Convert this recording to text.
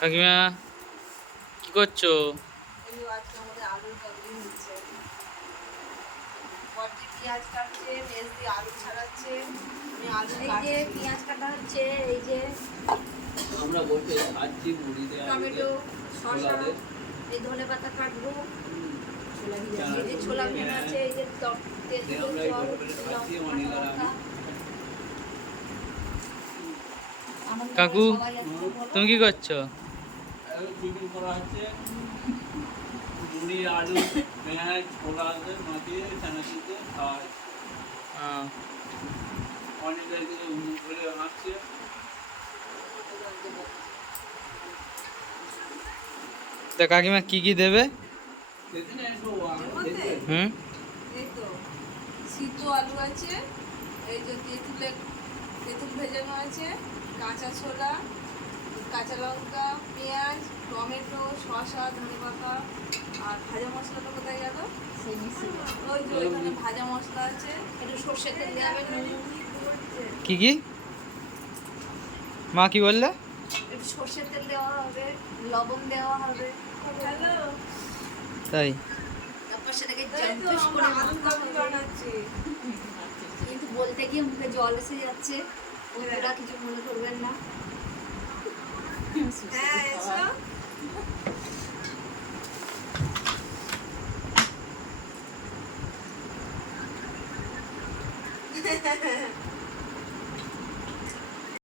কাকিমা কি করছো? আজকে আমাদের আলুর তরকারি হচ্ছে। বড়দি পেঁয়াজ কাটছে, মেজ দিয়ে আলু ছাড়াচ্ছে, আমি আলু এই যে কাটছি। পেঁয়াজ কাটা হচ্ছে, এই যে আমরা বসে খাচ্ছি মুড়ি দিয়ে টমেটো, শসা, এই ধনেপাতা কাটবো, এই যে ছোলা ভেন আছে, এই যে তেল জল, কাকু তুমি কি করছো? টিফিন করা হচ্ছে মুড়ি আলু পেঁয়াজ ছোলা আছে মাখিয়ে চানাচুরতে খাওয়া হচ্ছে। অনেক জায়গায় ঘুরে আসছে। তা কাকিমা কি কি দেবে? হুম, এই তো সিদ্ধ আলু আছে, এই যে তেঁতুল ভেজানো আছে, কাঁচা ছোলা, কাঁচা লঙ্কা, পেঁয়াজ, টমেটো, শসা, ধনেপাতা, আর ভাজা মশলাটা কোথায় গেল? সেই মিশিয়ে ওই যে ওইখানে ভাজা মশলা আছে। একটু সর্ষের তেল দেওয়া হবে, নুন, কি কি মা কি বললে? একটু সর্ষের তেল দেওয়া হবে, লবণ দেওয়া হবে, হ্যালো, তাই তারপর সেটাকে এই তো জম্পেশ আমরা করে আলু মাখা তরকারি হবে। বানাচ্ছি। কিন্তু বলতে গিয়ে মুখে জল এসে যাচ্ছে, ওরা কিছু মনে করবেন না। হ্যাঁ এসো।